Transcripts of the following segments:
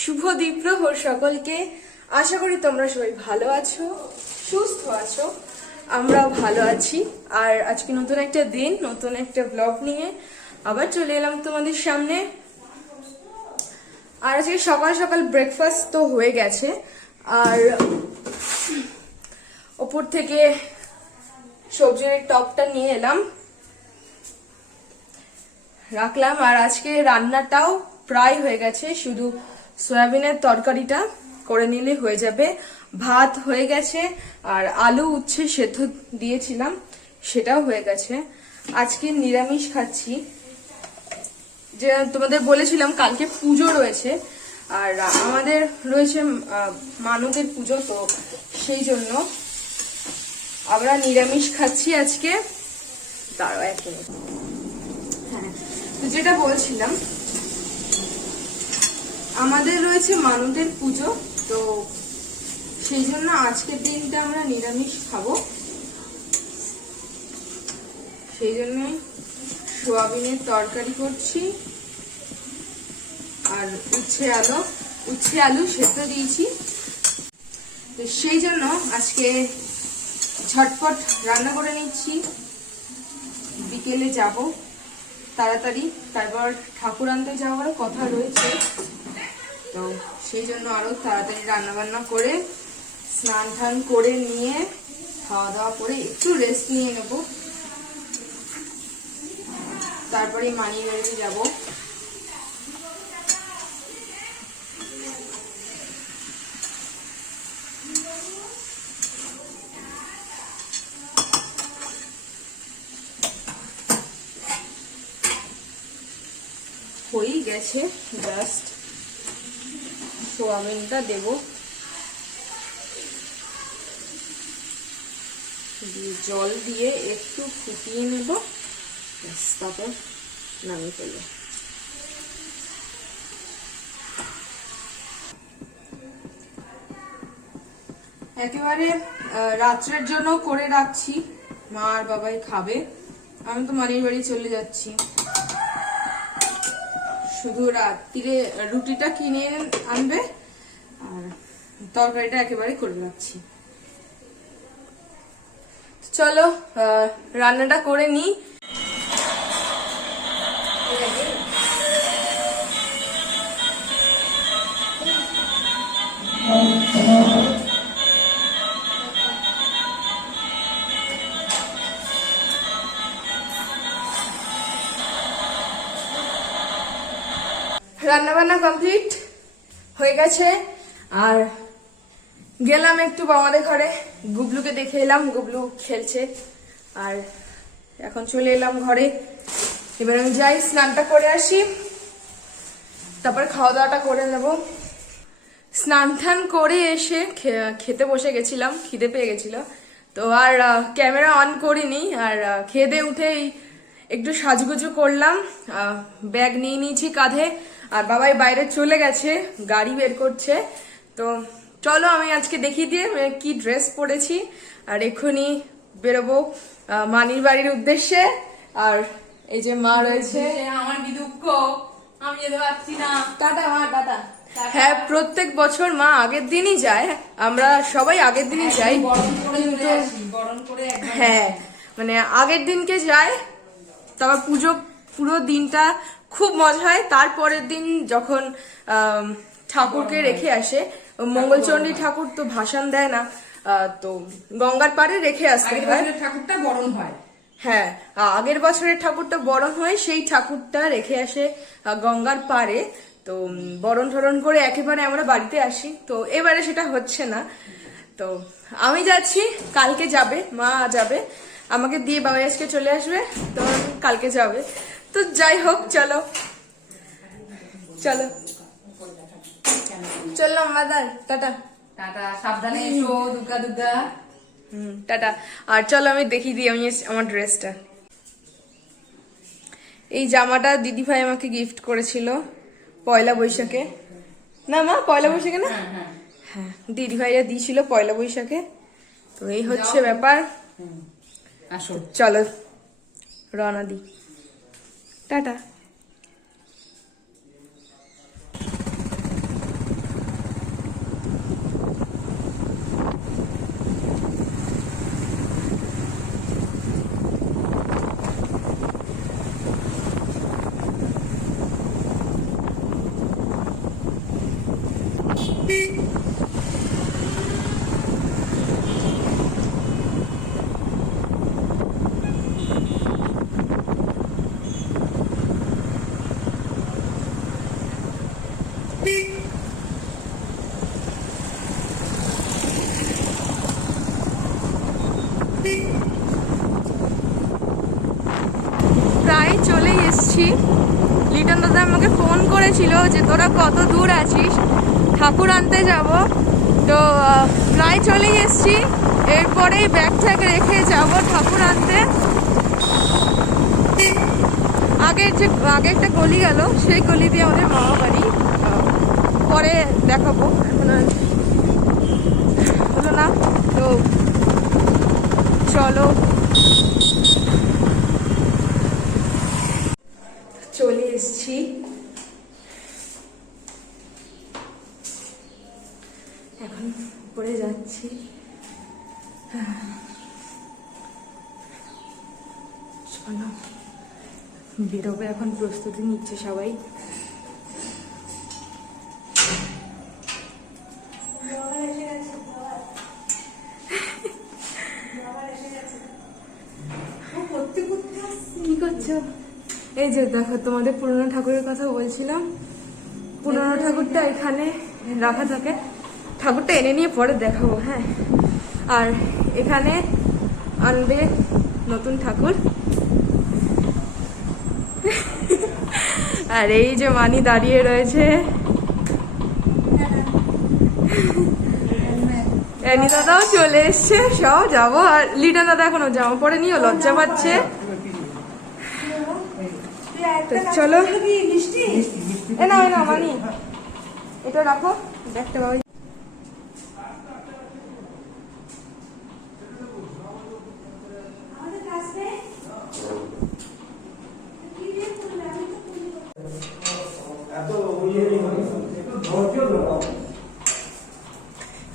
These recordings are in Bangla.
শুভ দ্বীপ্রহর সকলকে। আশা করি তোমরা সবাই ভালো আছো, সুস্থ আছো, আমরাও ভালো আছি। আর আজকে নতুন একটা দিন, নতুন একটা ব্লগ নিয়ে আবার চলে এলাম তোমাদের সামনে। আর আজকে সকাল সকাল ব্রেকফাস্ট তো হয়ে গেছে, আর ওপর থেকে সবজির টপটা নিয়ে এলাম, রাখলাম। আর আজকে রান্নাটাও প্রায় হয়ে গেছে, শুধু সয়াবিনের তরকারিটা করে নিলে হয়ে যাবে। ভাত হয়ে গেছে, আর আলু উচ্ছে সেদ্ধ দিয়েছিলাম, সেটাও হয়ে গেছে। আজকে নিরামিষ খাচ্ছি, যে তোমাদের বলেছিলাম কালকে পুজো রয়েছে, আর আমাদের রয়েছে মানদের পুজো, তো সেই জন্য আমরা নিরামিষ খাচ্ছি আজকে। দাঁড়াও এক মিনিট। হ্যাঁ, তো যেটা বলছিলাম, আমাদের রয়েছে মানদের পুজো, তো সেই জন্য আজকের দিনটা আমরা নিরামিষ খাবো। সেই জন্যই সোয়াবিনের তরকারি করছি, আর উচ্ছে আলু সেদ্ধ দিয়েছি। তো সেই জন্য আজকে ঝটপট রান্না করে নিচ্ছি, বিকেলে যাব তাড়াতাড়ি, তারপর ঠাকুর আনতে যাওয়ার কথা রয়েছে, তো সেই জন্য আরো তাড়াতাড়ি রান্না বান্না করে স্নান টান করে নিয়ে খাওয়া দাওয়া করে একটু রেস্ট নিয়ে নেব, তারপরে মানিয়ে বাড়িতে যাব। হয়েই গেছে, জাস্ট সোয়াবিনটা দেব, জল দিয়ে একটু ফুটিয়ে নেব, তারপর নামিয়ে ফেলবো। একেবারে রাত্রের জন্য করে রাখছি, মা আর বাবাই খাবে, আমি তো মানির বাড়ি চলে যাচ্ছি। শুধু রাত্রিরে রুটিটা কিনে আনবে, আর তরকারিটা একেবারে করে রাখছি। চলো রান্নাটা করে নিই। রান্না বান্না কমপ্লিট হয়ে গেছে, আর গেলাম একটু আমাদের ঘরে, গুবলুকে দেখে এলাম, গুবলু খেলছে। আর এখন চলে এলাম ঘরে, এবার আমি যাই স্নানটা করে আসি, তারপর খাওয়া দাওয়াটা করে নেব। স্নান টান করে এসে খেতে বসে গেছিলাম, খিদে পেয়ে গেছিল, তো আর ক্যামেরা অন করিনি। আর খেদে উঠেই একটু সাজগুজু করলাম, ব্যাগ নিয়ে নিয়েছি কাঁধে, আর বাবাই বাইরে চলে গেছে, গাড়ি বের করছে। তো চলো আমি আজকে দেখিয়ে দিয়ে কি ড্রেস পরেছি, আর এক্ষুনি বেরোবো মানির বাড়ির উদ্দেশ্যে। আর এই যে মা রয়েছে, আমার কি দুঃখ, আমি যেতে পারছি না। টাটা মা, টাটা। হ্যাঁ, প্রত্যেক বছর মা আগের দিনই যায়, আমরা সবাই আগের দিনই যাই, হ্যাঁ মানে আগের দিনকে যায়, তারপর পুজো পুরো দিনটা খুব মজা হয়। তারপরের দিন যখন ঠাকুরকে রেখে আসে, মঙ্গলচণ্ডী ঠাকুর তো ভাসান দেয় না, তো গঙ্গার পাড়ে রেখে আসতে হয়, ঠাকুরটা বরণ হয়। হ্যাঁ, আগের বছরের ঠাকুরটা বরণ হয়, সেই ঠাকুরটা রেখে আসে গঙ্গার পাড়ে। তো বরণ টরণ করে একেবারে আমরা বাড়িতে আসি, তো এবারে সেটা হচ্ছে না। তো আমি যাচ্ছি, কালকে যাবে মা, যাবে আমাকে দিয়ে, বাবা আজকে চলে আসবে, তো কালকে যাবে। তো যাই হোক, চলো চলো চললাম মাদার, টাটা। টাটা, সাবধানে এসো, দুর্গা দুর্গা। টাটা। আর চলো আমি দেখিয়ে দিই আমি আমার ড্রেসটা। এই জামাটা দিদি ভাই আমাকে গিফট করেছিল পয়লা বৈশাখে, না মা পয়লা বৈশাখে না, হ্যাঁ দিদি ভাইয়া দিয়েছিল পয়লা বৈশাখে। তো এই হচ্ছে ব্যাপার, আসো চলো রওনা দি, টাটা। যাচ্ছি। লিটন দাদা আমাকে ফোন করেছিল যে তোরা কত দূর আছিস, ঠাকুর আনতে যাব। তো প্রায় চলে এসেছি, এরপরেই ব্যাগ ট্যাগ রেখে যাব ঠাকুর আনতে। আগে একটা গলি গেল, সেই গলি দিয়ে আমাদের মামা বাড়ি। পরে দেখাবো, এখন আর হলো না। তো চলো, চলে এসছি। এখন উপরে যাচ্ছি। চলো বেরোবে, এখন প্রস্তুতি নিচ্ছে সবাই। কি করছো? এই যে দেখো, তোমাদের পুরনো ঠাকুরের কথা বলছিলাম। পুরনো ঠাকুরটা এখানে রাখা থাকে, ঠাকুরটা এনে নিয়ে পরে দেখাবো। হ্যাঁ, আর এখানে আনবে নতুন ঠাকুর। আর এই যে মানি দাঁড়িয়ে রয়েছে, অ্যানি দাদাও চলে এসছে, সব যাবো। আর লিটন দাদা এখনো জামা পরে নিও, লজ্জা পাচ্ছে। তো চলো, এ না মানি এটা রাখো, দেখতে পাবো।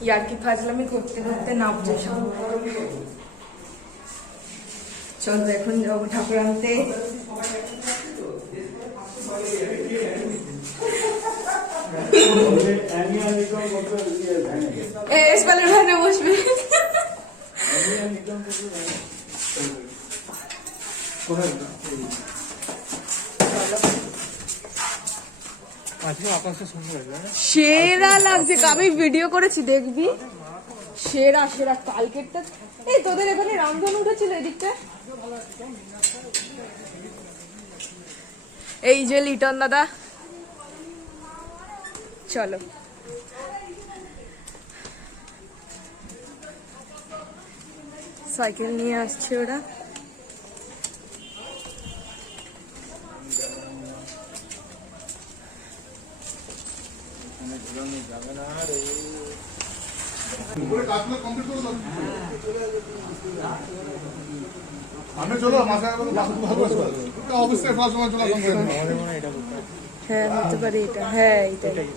ইয়ার্কি ফাজলামি করতে করতে নামছে সব। চলো এখন যাবো ঠাকুর আনতে। এসপালের ভ্যানে বসবে। সেরা লাগছে, আমি ভিডিও করেছি, দেখবি। সেরা সেরা কালকেরটা। এই তোদের এখানে রামধনু উঠেছিল এদিকটা। এই যে লিটন দাদা, চলো সাইকেল নিয়ে আসছে ওরা। আমি চলো অবশ্যই হ্যাঁ হতে পারে এটা, হ্যাঁ এটাই।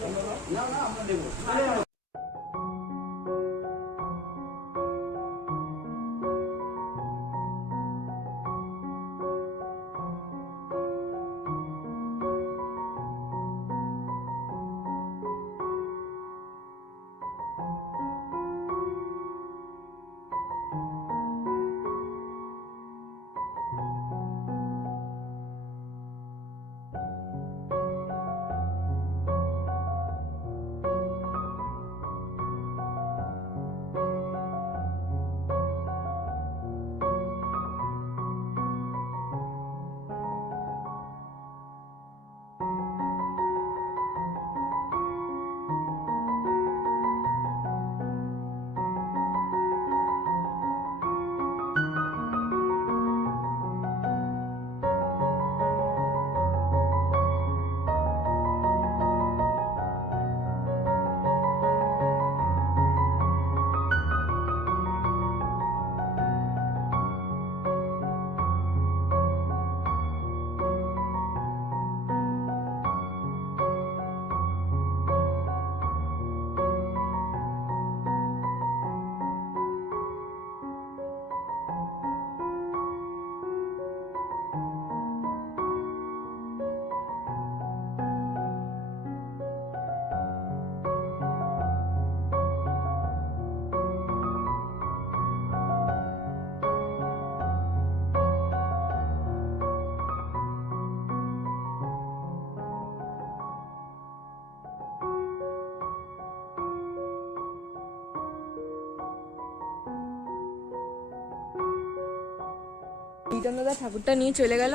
লিটন দাদা ঠাকুরটা নিয়ে চলে গেল।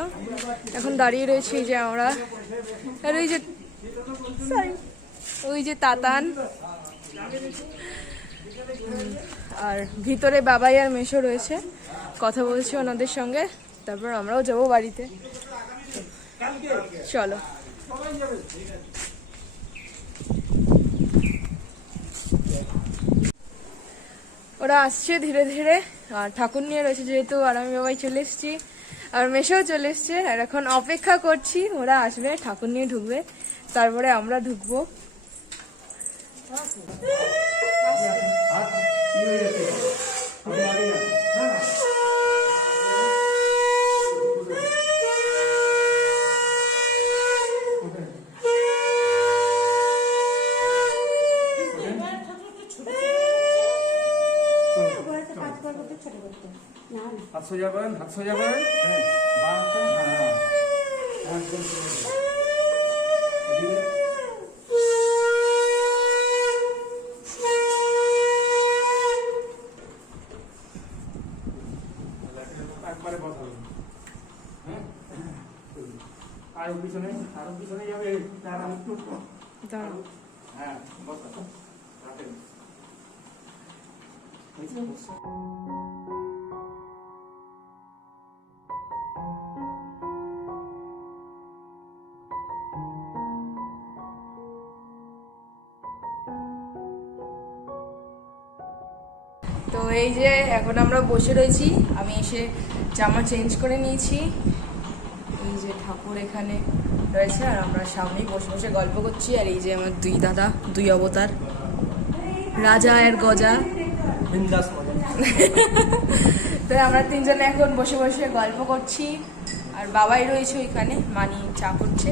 এখন দাঁড়িয়ে রয়েছে এই যে আমরা, আর ওই যে ওই যে তাতান, আর ভিতরে বাবাই আর মেশো রয়েছে, কথা বলছে ওনাদের সঙ্গে। তারপর আমরাও যাবো বাড়িতে। চলো। ওরা আসছে ধীরে ধীরে, আর ঠাকুর নিয়ে রয়েছে যেহেতু, আর আমি বাবাই চলে এসেছি, আর মেশোও চলে এসছে। আর এখন অপেক্ষা করছি ওরা আসবে, ঠাকুর নিয়ে ঢুকবে, তারপরে আমরা ঢুকবো। হাত সোজা করেন, হাত সোজা করেন। একবারে বসাবেন, হ্যাঁ। আরো পিছনে যাবে। দাঁড়াও। হ্যাঁ, বসা রাখেন। তো এই যে এখন আমরা বসে রয়েছি, আমি এসে জামা চেঞ্জ করে নিয়েছি। এই যে ঠাকুর এখানে রয়েছে, আর আমরা সামনেই বসে বসে গল্প করছি। আর এই যে আমার দুই দাদা, দুই অবতার, রাজা আর গজা। তো আমরা তিনজনে এখন বসে বসে গল্প করছি, আর বাবাই রয়েছে ওইখানে, মানি চা করছে।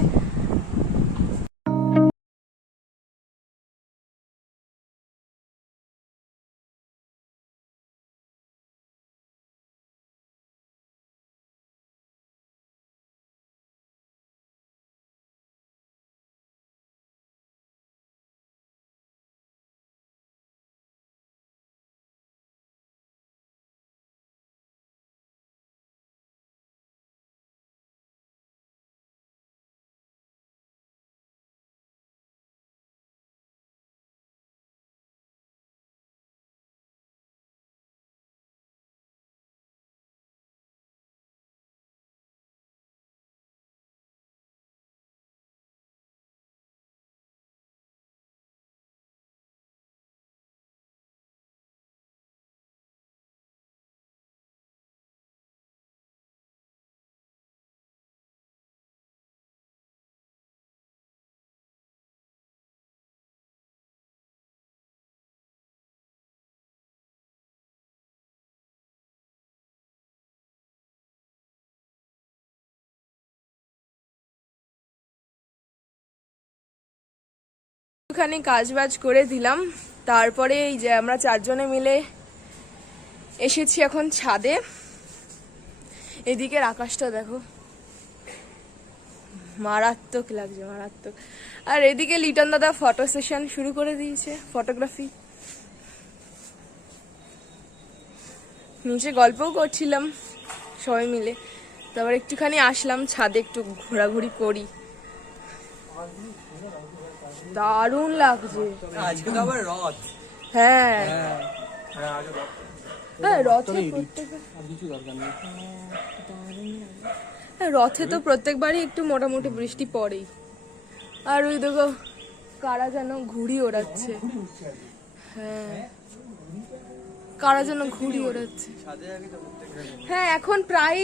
একটুখানি কাজ বাজ করে দিলাম, তারপরে এই যে আমরা চারজনে মিলে এসেছি এখন ছাদে। এদিকের আকাশটা দেখো, মারাত্মক লাগছে, মারাত্মক। আর এদিকে লিটন দাদা ফটো সেশন শুরু করে দিয়েছে, ফটোগ্রাফি। নিচে গল্পও করছিলাম সবাই মিলে, তারপর একটুখানি আসলাম ছাদে একটু ঘোরাঘুরি করি। দারুণ লাগছে আজকে তো আবার রথ। হ্যাঁ হ্যাঁ, রথে কিছু দরকার নেই। রথে তো প্রত্যেকবারই একটু মোটামুটি বৃষ্টি পড়েই। আর ওই দেখো কারা যেন ঘুড়ি ওড়াচ্ছে। হ্যাঁ, কারা যেন ঘুড়ি ওড়াচ্ছে। হ্যাঁ, এখন প্রায়।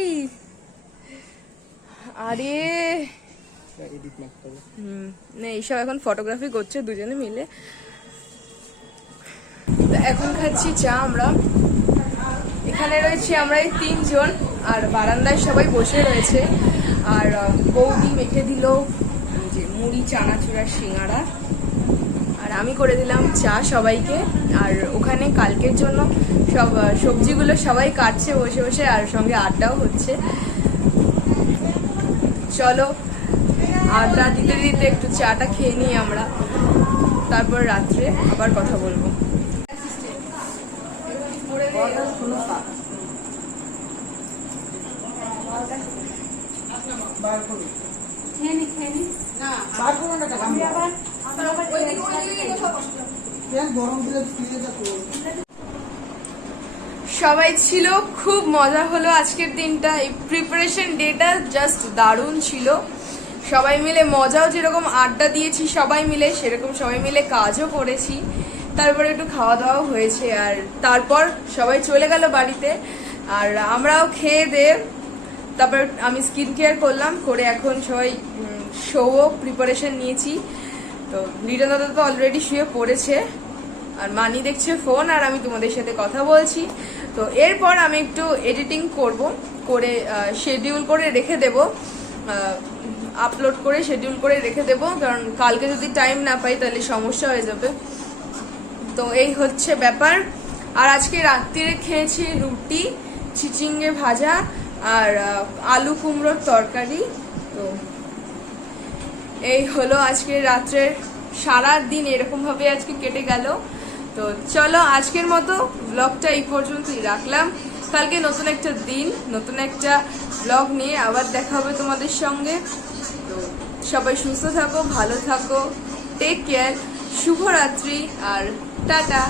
আরে না, এইসব এখন ফটোগ্রাফি করছে দুজনে মিলে। এখন খাচ্ছি চা আমরা। এখানে রয়েছে আমরা এই তিনজন, আর বারান্দায় সবাই বসে রয়েছে। আর বৌদি মেখে দিল যে মুড়ি, চানাচুর, সিঙ্গাড়া, আর আমি করে দিলাম চা সবাইকে। আর ওখানে কালকের জন্য সব সবজিগুলো সবাই কাটছে বসে বসে, আর সঙ্গে আড্ডাও হচ্ছে। চলো আড্ডা দিতে দিতে একটু চাটা খেয়ে নিই আমরা, তারপর রাত্রে আবার কথা বলবো। সবাই ছিল, খুব মজা হলো আজকের দিনটা। এই প্রিপারেশন ডেটা জাস্ট দারুণ ছিল। সবাই মিলে মজাও যেরকম আড্ডা দিয়েছি সবাই মিলে, সেরকম সবাই মিলে কাজও করেছি। তারপরে একটু খাওয়া দাওয়া হয়েছে, আর তারপর সবাই চলে গেল বাড়িতে। আর আমরাও খেয়ে দিয়ে তারপর আমি স্কিন কেয়ার করলাম, করে এখন সবাই শোও প্রিপারেশন নিয়েছি। তো লিটন দাদা তো অলরেডি শুয়ে পড়েছে, আর মানি দেখছে ফোন, আর আমি তোমাদের সাথে কথা বলছি। তো এরপর আমি একটু এডিটিং করব, করে শিডিউল করে রেখে দেব, আপলোড করে শিডিউল করে রেখে দেব, কারণ কালকে যদি টাইম না পাই তাহলে সমস্যা হয়ে যাবে। তো এই হচ্ছে ব্যাপার। আর আজকে রাত্রিরে খেয়েছি রুটি, চিচিঙ্গে ভাজা আর আলু কুমড়োর তরকারি। তো এই হলো আজকে রাত্রের সারা দিন, এরকম ভাবে আজকে কেটে গেল। তো চলো আজকের মতো ব্লগটা এই পর্যন্তই রাখলাম। কালকে নতুন একটা দিন, নতুন একটা ব্লগ নিয়ে আবার দেখা হবে তোমাদের সঙ্গে। তো সবাই সুস্থ থাকো, ভালো থাকো, টেক কেয়ার, শুভরাত্রি আর টাটা।